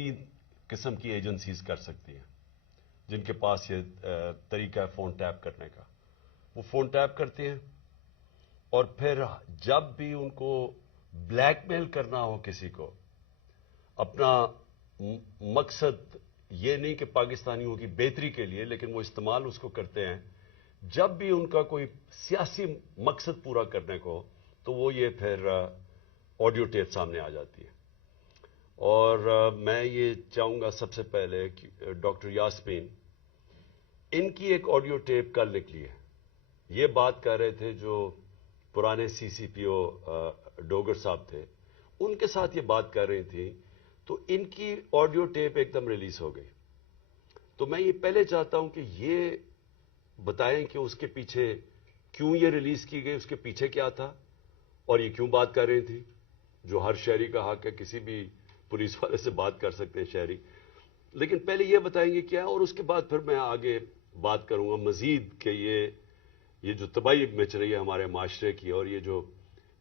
3 قسم کی ایجنسیز کر سکتی ہیں جن کے پاس یہ طریقہ ہے فون ٹیپ کرنے کا. وہ فون ٹیپ کرتے ہیں اور پھر جب بھی ان کو بلیک میل کرنا ہو کسی کو، اپنا مقصد یہ نہیں کہ پاکستانیوں کی بہتری کے لیے، لیکن وہ استعمال اس کو کرتے ہیں جب بھی ان کا کوئی سیاسی مقصد پورا کرنے کو، تو وہ یہ پھر آڈیو ٹیپ سامنے آ جاتی ہے. اور میں یہ چاہوں گا سب سے پہلے کہ ڈاکٹر یاسمین، ان کی ایک آڈیو ٹیپ کل نکلی ہے. یہ بات کر رہے تھے جو پرانے سی سی پی او ڈوگر صاحب تھے، ان کے ساتھ یہ بات کر رہی تھی، تو ان کی آڈیو ٹیپ ایک دم ریلیز ہو گئی. تو میں یہ پہلے چاہتا ہوں کہ یہ بتائیں کہ اس کے پیچھے کیوں یہ ریلیز کی گئی، اس کے پیچھے کیا تھا، اور یہ کیوں بات کر رہی تھی. جو ہر شہری کا حق ہے، کسی بھی پولیس والے سے بات کر سکتے ہیں شہری، لیکن پہلے یہ بتائیں گے کیا، اور اس کے بعد پھر میں آگے بات کروں گا مزید کہ یہ جو تباہی مچ رہی ہے ہمارے معاشرے کی، اور یہ جو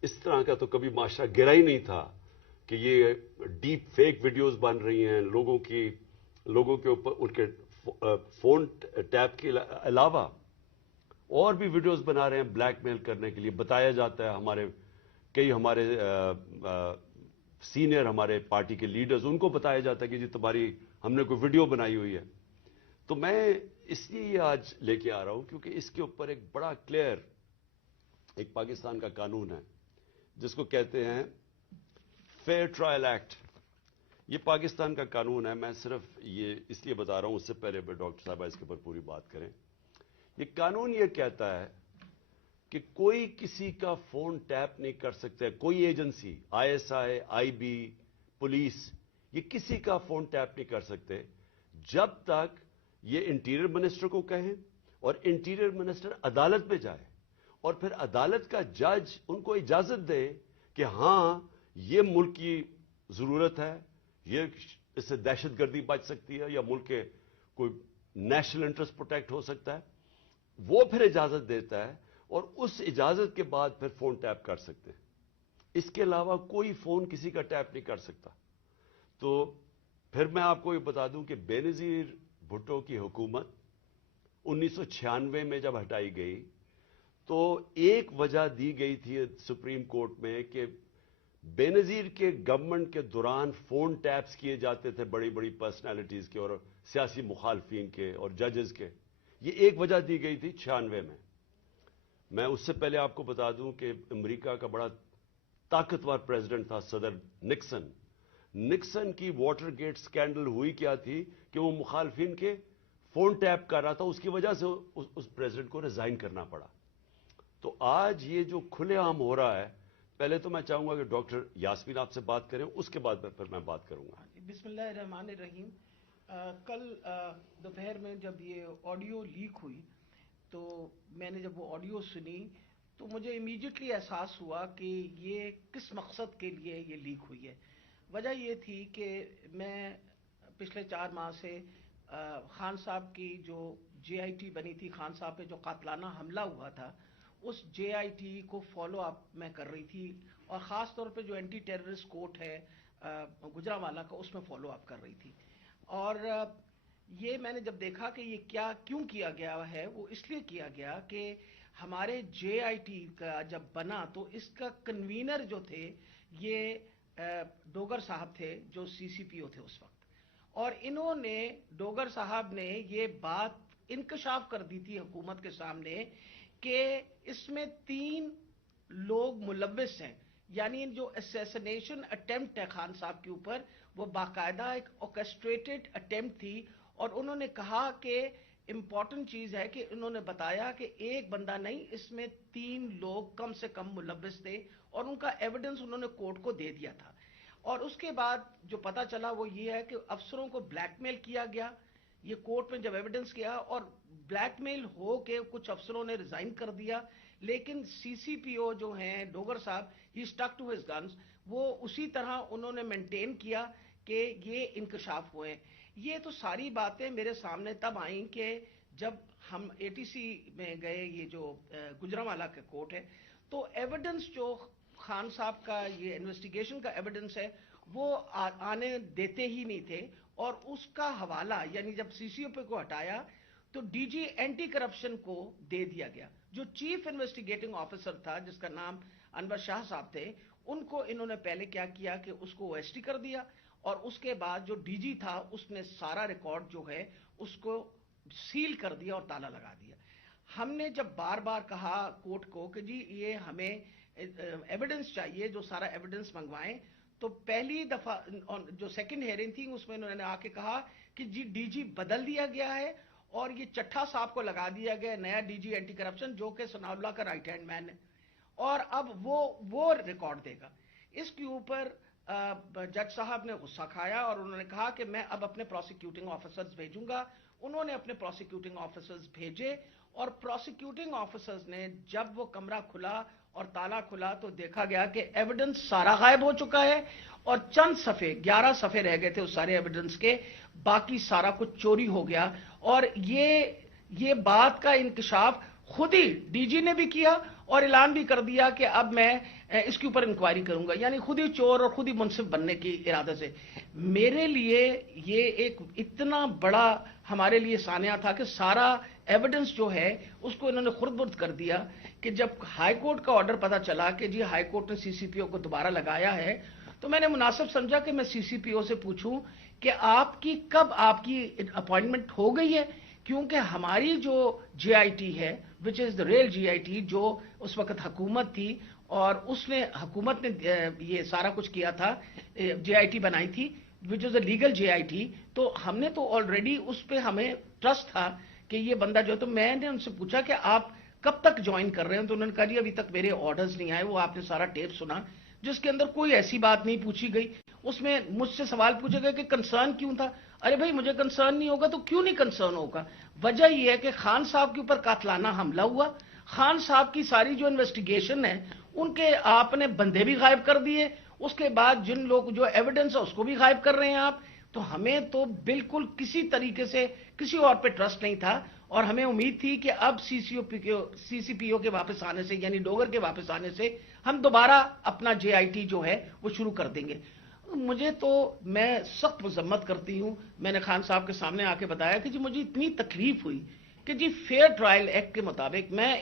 اس طرح کا تو کبھی معاشرہ گرا ہی نہیں تھا کہ یہ ڈیپ فیک ویڈیوز بن رہی ہیں لوگوں کے اوپر، ان کے فون ٹیپ کے علاوہ اور بھی ویڈیوز بنا رہے ہیں بلیک میل کرنے کے لیے. بتایا جاتا ہے کئی ہمارے سینئر ہمارے پارٹی کے لیڈرز، ان کو بتایا جاتا ہے کہ جی تمہاری ہم نے کوئی ویڈیو بنائی ہوئی ہے. تو میں اس لیے یہ آج لے کے آ رہا ہوں کیونکہ اس کے اوپر ایک بڑا کلیئر ایک پاکستان کا قانون ہے جس کو کہتے ہیں فیئر ٹرائل ایکٹ. یہ پاکستان کا قانون ہے. میں صرف یہ اس لیے بتا رہا ہوں، اس سے پہلے ڈاکٹر صاحبہ اس کے اوپر پوری بات کریں. یہ قانون یہ کہتا ہے کہ کوئی کسی کا فون ٹیپ نہیں کر سکتا. کوئی agency, I S I, I B, police, یہ کسی کا فون ٹیپ نہیں کر سکتے جب تک یہ انٹیریئر منسٹر کو کہیں اور انٹیریئر منسٹر عدالت میں جائے اور پھر عدالت کا جج ان کو اجازت دے کہ ہاں یہ ملک کی ضرورت ہے، یہ اس سے دہشت گردی بچ سکتی ہے یا ملک کے کوئی نیشنل انٹرسٹ پروٹیکٹ ہو سکتا ہے. وہ پھر اجازت دیتا ہے اور اس اجازت کے بعد پھر فون ٹیپ کر سکتے ہیں. اس کے علاوہ کوئی فون کسی کا ٹیپ نہیں کر سکتا. تو پھر میں آپ کو یہ بتا دوں کہ بے نظیر بھٹو کی حکومت 1996 میں جب ہٹائی گئی تو ایک وجہ دی گئی تھی سپریم کورٹ میں کہ بے نظیر کے گورنمنٹ کے دوران فون ٹیپس کیے جاتے تھے بڑی بڑی پرسنالٹیز کے اور سیاسی مخالفین کے اور ججز کے. یہ ایک وجہ دی گئی تھی 96 میں. میں اس سے پہلے آپ کو بتا دوں کہ امریکہ کا بڑا طاقتور پریزیڈنٹ تھا صدر نکسن. نکسن کی واٹر گیٹ سکینڈل ہوئی کیا تھی کہ وہ مخالفین کے فون ٹیپ کر رہا تھا، اس کی وجہ سے اس پریزیڈنٹ کو ریزائن کرنا پڑا. تو آج یہ جو کھلے عام ہو رہا ہے، پہلے تو میں چاہوں گا کہ ڈاکٹر یاسمین آپ سے بات کریں، اس کے بعد پھر میں بات کروں گا. بسم اللہ الرحمن الرحیم. کل دوپہر میں جب یہ آڈیو لیک ہوئی تو میں نے جب وہ آڈیو سنی تو مجھے امیڈیٹلی احساس ہوا کہ یہ کس مقصد کے لیے یہ لیک ہوئی ہے. وجہ یہ تھی کہ میں پچھلے 4 ماہ سے خان صاحب کی جو جے آئی ٹی بنی تھی، خان صاحب پہ جو قاتلانہ حملہ ہوا تھا، اس جے آئی ٹی کو فالو اپ میں کر رہی تھی، اور خاص طور پہ جو اینٹی ٹیررسٹ کورٹ ہے گجرانوالہ کا، اس میں فالو اپ کر رہی تھی. اور یہ میں نے جب دیکھا کہ یہ کیوں کیا گیا ہے، وہ اس لیے کیا گیا کہ ہمارے جے آئی ٹی کا جب بنا تو اس کا کنوینر جو تھے یہ ڈوگر صاحب تھے جو سی سی پی او تھے اس وقت. اور انہوں نے ڈوگر صاحب نے یہ بات انکشاف کر دی تھی حکومت کے سامنے کہ اس میں 3 لوگ ملوث ہیں. یعنی جو اسیسنیشن اٹیمپٹ ہے خان صاحب کے اوپر، وہ باقاعدہ ایک اوکسٹریٹڈ اٹیمپٹ تھی. اور انہوں نے کہا کہ امپورٹنٹ چیز ہے کہ انہوں نے بتایا کہ ایک بندہ نہیں، اس میں 3 لوگ کم سے کم ملوث تھے، اور ان کا ایویڈنس انہوں نے کورٹ کو دے دیا تھا. اور اس کے بعد جو پتا چلا وہ یہ ہے کہ افسروں کو بلیک میل کیا گیا. یہ کورٹ میں جب ایویڈنس کیا اور بلیک میل ہو کے کچھ افسروں نے ریزائن کر دیا، لیکن سی سی پی او جو ہیں ڈوگر صاحب، ہی اسٹک ٹو ہز گنز، وہ اسی طرح انہوں نے مینٹین کیا کہ یہ انکشاف ہوئے. یہ تو ساری باتیں میرے سامنے تب آئیں کہ جب ہم اے ٹی سی میں گئے، یہ جو گجرانوالہ کا کورٹ ہے، تو ایویڈنس جو خان صاحب کا یہ انویسٹیگیشن کا ایویڈنس ہے وہ آنے دیتے ہی نہیں تھے، اور اس کا حوالہ یعنی جب سی سی او پی کو ہٹایا تو ڈی جی اینٹی کرپشن کو دے دیا گیا. جو چیف انویسٹیگیٹنگ آفیسر تھا جس کا نام انور شاہ صاحب تھے، ان کو انہوں نے پہلے کیا کیا کہ اس کو او ایس ٹی کر دیا، اور اس کے بعد جو ڈی جی تھا اس نے سارا ریکارڈ جو ہے اس کو سیل کر دیا اور تالا لگا دیا. ہم نے جب بار بار کہا کورٹ کو کہ جی یہ ہمیں ایویڈنس چاہیے، جو سارا ایویڈنس منگوائیں، تو پہلی دفعہ جو سیکنڈ ہیئرنگ تھی اس میں انہوں نے آ کے کہا کہ جی ڈی جی بدل دیا گیا ہے اور یہ چٹھا صاحب کو لگا دیا گیا نیا ڈی جی اینٹی کرپشن، جو کہ ثناء اللہ کا رائٹ ہینڈ مین ہے، اور اب وہ ریکارڈ دے گا. اس کے اوپر جج صاحب نے غصہ کھایا اور انہوں نے کہا کہ میں اب اپنے پروسیکیوٹنگ آفیسرز بھیجوں گا. انہوں نے اپنے پروسیکیوٹنگ آفیسرز بھیجے، اور پروسیکیوٹنگ آفیسرز نے جب وہ کمرہ کھلا اور تالا کھلا تو دیکھا گیا کہ ایویڈنس سارا غائب ہو چکا ہے، اور چند صفحے 11 صفحے رہ گئے تھے اس سارے ایویڈنس کے، باقی سارا کچھ چوری ہو گیا. اور یہ بات کا انکشاف خود ہی ڈی جی نے بھی کیا اور اعلان بھی کر دیا کہ اب میں اس کے اوپر انکوائری کروں گا، یعنی خود ہی چور اور خود ہی منصف بننے کی ارادے سے. میرے لیے یہ ایک اتنا بڑا ہمارے لیے سانحہ تھا کہ سارا ایویڈنس جو ہے اس کو انہوں نے خرد برد کر دیا، کہ جب ہائی کورٹ کا آرڈر پتا چلا کہ جی ہائی کورٹ نے سی سی پی او کو دوبارہ لگایا ہے، تو میں نے مناسب سمجھا کہ میں سی سی پی او سے پوچھوں کہ کب آپ کی اپوائنٹمنٹ ہو گئی ہے، کیونکہ ہماری جو جے آئی ٹی ہے وچ از دا ریل جے آئی ٹی، جو اس وقت حکومت تھی اور حکومت نے یہ سارا کچھ کیا تھا، جے آئی ٹی بنائی تھی وچ از a legal J I T, تو ہم نے تو آلریڈی اس پہ ہمیں ٹرسٹ تھا کہ یہ بندہ جو. تو میں نے ان سے پوچھا کہ آپ کب تک جوائن کر رہے ہیں، تو انہوں نے کہا جی ابھی تک میرے آرڈرز نہیں آئے. وہ آپ نے سارا ٹیپ سنا جس کے اندر کوئی ایسی بات نہیں پوچھی گئی. اس میں مجھ سے سوال پوچھے گئے کہ کنسرن کیوں تھا. ارے بھائی مجھے کنسرن نہیں ہوگا تو کیوں نہیں کنسرن ہوگا؟ وجہ یہ ہے کہ خان صاحب کے اوپر قاتلانہ حملہ ہوا، خان صاحب کی ساری جو انویسٹیگیشن ہے ان کے آپ نے بندے بھی غائب کر دیے، اس کے بعد جن لوگ جو ایویڈنس ہے اس کو بھی غائب کر رہے ہیں آپ. تو ہمیں تو بالکل کسی طریقے سے کسی اور پہ ٹرسٹ نہیں تھا، اور ہمیں امید تھی کہ اب سی سی پی او کے واپس آنے سے، یعنی ڈوگر کے واپس آنے سے ہم دوبارہ اپنا جے آئی ٹی جو ہے وہ شروع کر دیں گے. میں سخت مذمت کرتی ہوں. میں نے خان صاحب کے سامنے آ کے بتایا کہ جی مجھے اتنی تکلیف ہوئی کہ جی فیئر ٹرائل ایکٹ کے مطابق میں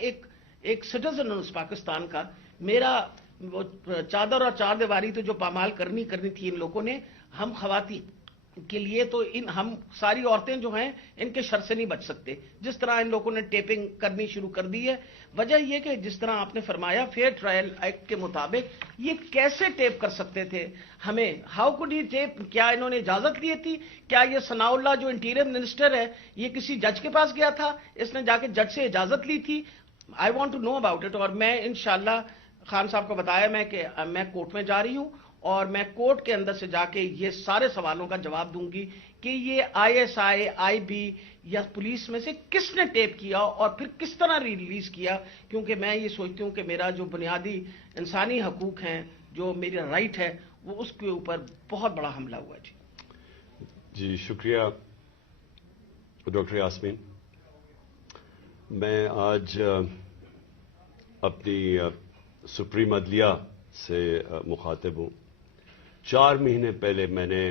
ایک سٹیزن ہوں اس پاکستان کا، میرا وہ چادر اور چار دیواری تو جو پامال کرنی تھی ان لوگوں نے، ہم خواتین کے لیے تو ہم ساری عورتیں جو ہیں ان کے شر سے نہیں بچ سکتے. جس طرح ان لوگوں نے ٹیپنگ کرنی شروع کر دی ہے، وجہ یہ کہ جس طرح آپ نے فرمایا فیئر ٹرائل ایکٹ کے مطابق یہ کیسے ٹیپ کر سکتے تھے ہمیں؟ How could he tap? کیا انہوں نے اجازت لی تھی؟ کیا یہ ثناء اللہ جو انٹیریئر منسٹر ہے یہ کسی جج کے پاس گیا تھا؟ اس نے جا کے جج سے اجازت لی تھی؟ I want to know about it. اور میں انشاءاللہ خان صاحب کو بتایا کہ میں کورٹ میں جا رہی ہوں اور میں کورٹ کے اندر سے جا کے یہ سارے سوالوں کا جواب دوں گی کہ یہ I S I, I B یا پولیس میں سے کس نے ٹیپ کیا اور پھر کس طرح ریلیز کیا. کیونکہ میں یہ سوچتی ہوں کہ میرا جو بنیادی انسانی حقوق ہیں، جو میرا رائٹ ہے، وہ اس کے اوپر بہت بڑا حملہ ہوا. جی شکریہ ڈاکٹر یاسمین. میں آج اپنی سپریم عدلیہ سے مخاطب ہوں. 4 مہینے پہلے میں نے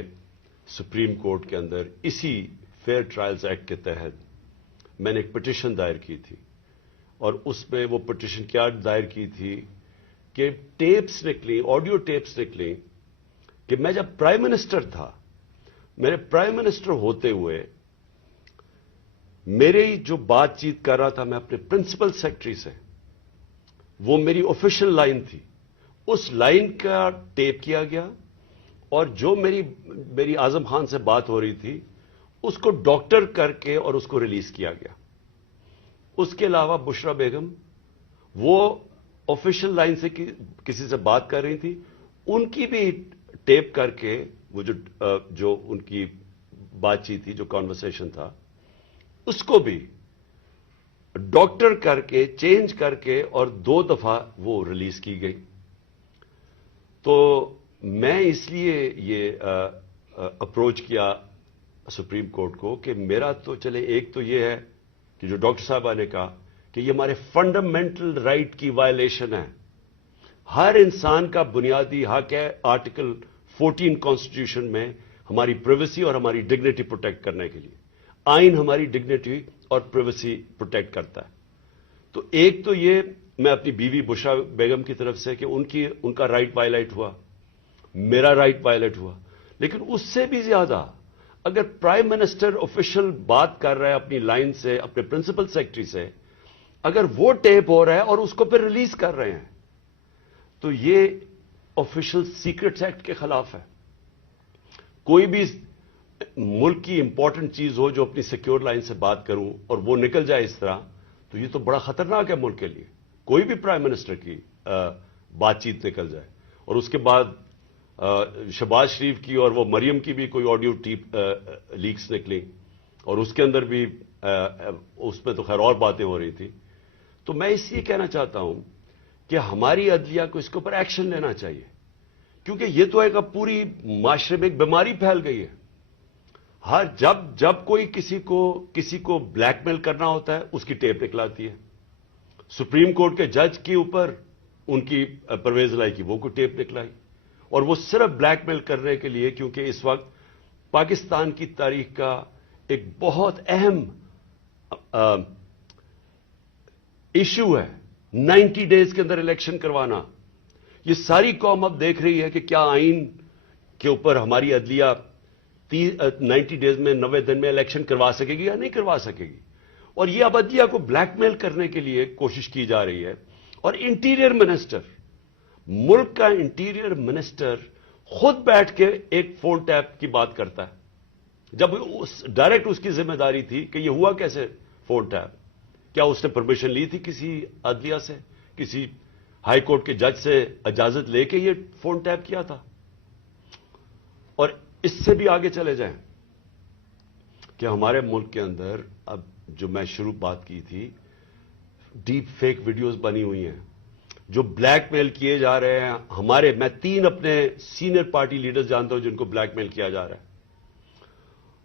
سپریم کورٹ کے اندر اسی فیئر ٹرائلز ایکٹ کے تحت میں نے ایک پٹیشن دائر کی تھی، اور اس میں وہ پٹیشن کیا دائر کی تھی کہ ٹیپس نکلی، آڈیو ٹیپس نکلی کہ میں جب پرائم منسٹر تھا، میرے پرائم منسٹر ہوتے ہوئے میرے جو بات چیت کر رہا تھا میں اپنے پرنسپل سیکرٹری سے، وہ میری آفیشیل لائن تھی، اس لائن کا ٹیپ کیا گیا، اور جو میری اعظم خان سے بات ہو رہی تھی اس کو ڈاکٹر کر کے اور اس کو ریلیز کیا گیا. اس کے علاوہ بشرا بیگم وہ آفیشیل لائن سے کسی سے بات کر رہی تھی، ان کی بھی ٹیپ کر کے وہ جو ان کی بات چیت تھی، جو کانورسیشن تھا، اس کو بھی ڈاکٹر کر کے چینج کر کے اور 2 دفعہ وہ ریلیز کی گئی. تو میں اس لیے یہ اپروچ کیا سپریم کورٹ کو کہ میرا تو چلے ایک تو یہ ہے کہ جو ڈاکٹر صاحبہ نے کہا کہ یہ ہمارے فنڈامنٹل رائٹ کی وائلیشن ہے. ہر انسان کا بنیادی حق ہے آرٹیکل 14 کانسٹیٹیوشن میں ہماری پرائیویسی اور ہماری ڈگنیٹی پروٹیکٹ کرنے کے لیے. آئین ہماری ڈگنیٹی اور پرائیویسی پروٹیکٹ کرتا ہے. تو ایک تو یہ میں اپنی بیوی بشرا بیگم کی طرف سے کہ ان کا رائٹ وائلیٹ ہوا, میرا رائٹ وائلیٹ ہوا, لیکن اس سے بھی زیادہ اگر پرائم منسٹر آفیشل بات کر رہا ہے اپنی لائن سے, اپنے پرنسپل سیکرٹری سے, اگر وہ ٹیپ ہو رہا ہے اور اس کو پھر ریلیز کر رہے ہیں تو یہ آفیشل سیکرٹس ایکٹ کے خلاف ہے. کوئی بھی ملک کی امپورٹنٹ چیز ہو جو اپنی سیکیور لائن سے بات کروں اور وہ نکل جائے اس طرح, تو یہ تو بڑا خطرناک ہے ملک کے لیے. کوئی بھی پرائم منسٹر کی بات چیت نکل جائے, اور اس کے بعد شہباز شریف کی اور وہ مریم کی بھی کوئی آڈیو ٹیپ لیکس نکلی, اور اس کے اندر بھی اس میں تو خیر اور باتیں ہو رہی تھی. تو میں اس لیے کہنا چاہتا ہوں کہ ہماری عدلیہ کو اس کے اوپر ایکشن لینا چاہیے, کیونکہ یہ تو ایک اب پوری معاشرے میں ایک بیماری پھیل گئی ہے. ہر جب کوئی کسی کو بلیک میل کرنا ہوتا ہے اس کی ٹیپ نکلاتی ہے. سپریم کورٹ کے جج کے اوپر ان کی پرویز لائی کی وہ کو ٹیپ نکلائی, اور وہ صرف بلیک میل کرنے کے لیے, کیونکہ اس وقت پاکستان کی تاریخ کا ایک بہت اہم ایشو ہے 90 ڈیز کے اندر الیکشن کروانا. یہ ساری قوم اب دیکھ رہی ہے کہ کیا آئین کے اوپر ہماری عدلیہ 90 ڈیز میں 90 دن میں الیکشن کروا سکے گی یا نہیں کروا سکے گی. اور یہ اب عدلیہ کو بلیک میل کرنے کے لیے کوشش کی جا رہی ہے. اور انٹیریئر منسٹر, ملک کا انٹیریئر منسٹر خود بیٹھ کے ایک فون ٹیپ کی بات کرتا ہے, جب ڈائریکٹ اس کی ذمہ داری تھی کہ یہ ہوا کیسے فون ٹیپ. کیا اس نے پرمیشن لی تھی کسی عدلیہ سے, کسی ہائی کورٹ کے جج سے اجازت لے کے یہ فون ٹیپ کیا تھا؟ اور اس سے بھی آگے چلے جائیں کہ ہمارے ملک کے اندر اب جو میں شروع بات کی تھی, ڈیپ فیک ویڈیوز بنی ہوئی ہیں جو بلیک میل کیے جا رہے ہیں. میں 3 اپنے سینئر پارٹی لیڈرز جانتا ہوں جن کو بلیک میل کیا جا رہا ہے.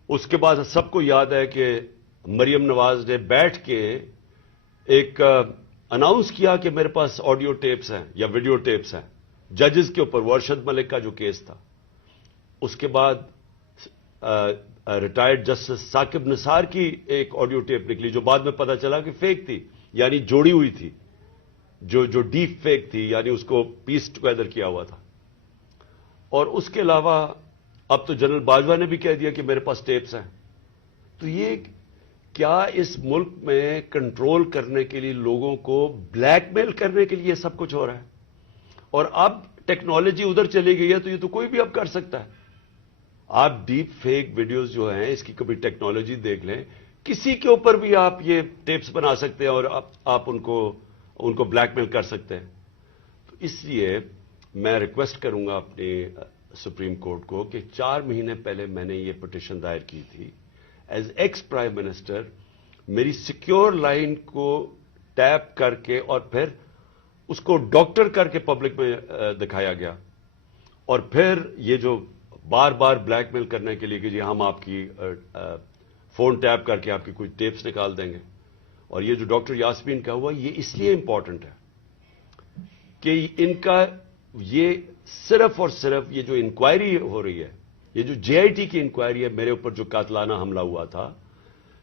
اس کے بعد سب کو یاد ہے کہ مریم نواز نے بیٹھ کے ایک اناؤنس کیا کہ میرے پاس آڈیو ٹیپس ہیں یا ویڈیو ٹیپس ہیں ججز کے اوپر, وہ ارشد ملک کا جو کیس تھا. اس کے بعد ریٹائرڈ جسٹس ثاقب نثار کی ایک آڈیو ٹیپ نکلی جو بعد میں پتا چلا کہ فیک تھی, یعنی جوڑی ہوئی تھی, جو ڈیپ فیک تھی, یعنی اس کو پیس ٹوگیدر کیا ہوا تھا. اور اس کے علاوہ اب تو جنرل باجوہ نے بھی کہہ دیا کہ میرے پاس ٹیپس ہیں. تو یہ کیا اس ملک میں کنٹرول کرنے کے لیے, لوگوں کو بلیک میل کرنے کے لیے یہ سب کچھ ہو رہا ہے؟ اور اب ٹیکنالوجی ادھر چلی گئی ہے تو یہ تو کوئی بھی اب کر سکتا ہے. آپ ڈیپ فیک ویڈیوز جو ہیں اس کی کبھی ٹیکنالوجی دیکھ لیں, کسی کے اوپر بھی آپ یہ ٹیپس بنا سکتے ہیں اور آپ ان کو بلیک میل کر سکتے ہیں. تو اس لیے میں ریکویسٹ کروں گا اپنے سپریم کورٹ کو کہ 4 مہینے پہلے میں نے یہ پٹیشن دائر کی تھی. ایز ایکس پرائم منسٹر میری سیکیور لائن کو ٹیپ کر کے اور پھر اس کو ڈاکٹر کر کے پبلک میں دکھایا گیا, اور پھر یہ جو بار بار بلیک میل کرنے کے لیے کہ جی ہم آپ کی فون ٹیپ کر کے آپ کی کوئی ٹیپس نکال دیں گے. اور یہ جو ڈاکٹر یاسمین کا ہوا یہ اس لیے امپورٹنٹ ہے کہ ان کا یہ صرف اور صرف یہ جو انکوائری ہو رہی ہے, یہ جو جے آئی ٹی کی انکوائری ہے میرے اوپر جو قاتلانہ حملہ ہوا تھا,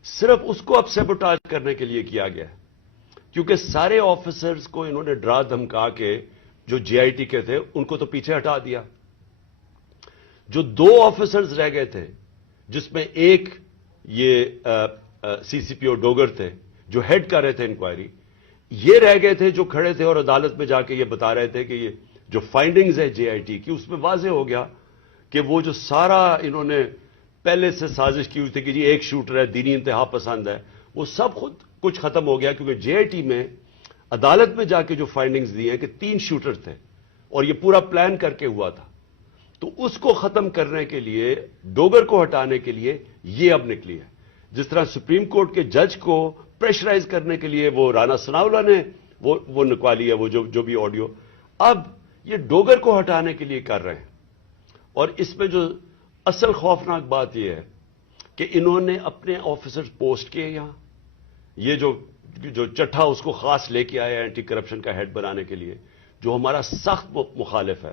صرف اس کو اب سیبوٹاج کرنے کے لیے کیا گیا ہے. کیونکہ سارے آفیسرز کو انہوں نے ڈرا دھمکا کے جو جے آئی ٹی کے تھے ان کو تو پیچھے ہٹا دیا. جو 2 آفیسرز رہ گئے تھے جس میں ایک یہ سی سی پی او ڈوگر تھے جو ہیڈ کر رہے تھے انکوائری, یہ رہ گئے تھے جو کھڑے تھے اور عدالت میں جا کے یہ بتا رہے تھے کہ یہ جو فائنڈنگز ہے جے آئی ٹی کی اس میں واضح ہو گیا کہ وہ جو سارا انہوں نے پہلے سے سازش کی ہوئی تھی کہ جی ایک شوٹر ہے, دینی انتہا پسند ہے, وہ سب خود کچھ ختم ہو گیا. کیونکہ جے آئی ٹی میں عدالت میں جا کے جو فائنڈنگز دی ہیں کہ 3 شوٹر تھے اور یہ پورا پلان کر کے ہوا تھا. تو اس کو ختم کرنے کے لیے, ڈوگر کو ہٹانے کے لیے یہ اب نکلی ہے. جس طرح سپریم کورٹ کے جج کو پریشرائز کرنے کے لیے وہ رانا ثناءاللہ نے وہ نکوالی ہے, وہ جو بھی آڈیو, اب یہ ڈوگر کو ہٹانے کے لیے کر رہے ہیں. اور اس میں جو اصل خوفناک بات یہ ہے کہ انہوں نے اپنے آفیسر پوسٹ کیے یہاں, یہ جو چٹھا اس کو خاص لے کے آیا اینٹی کرپشن کا ہیڈ بنانے کے لیے, جو ہمارا سخت مخالف ہے,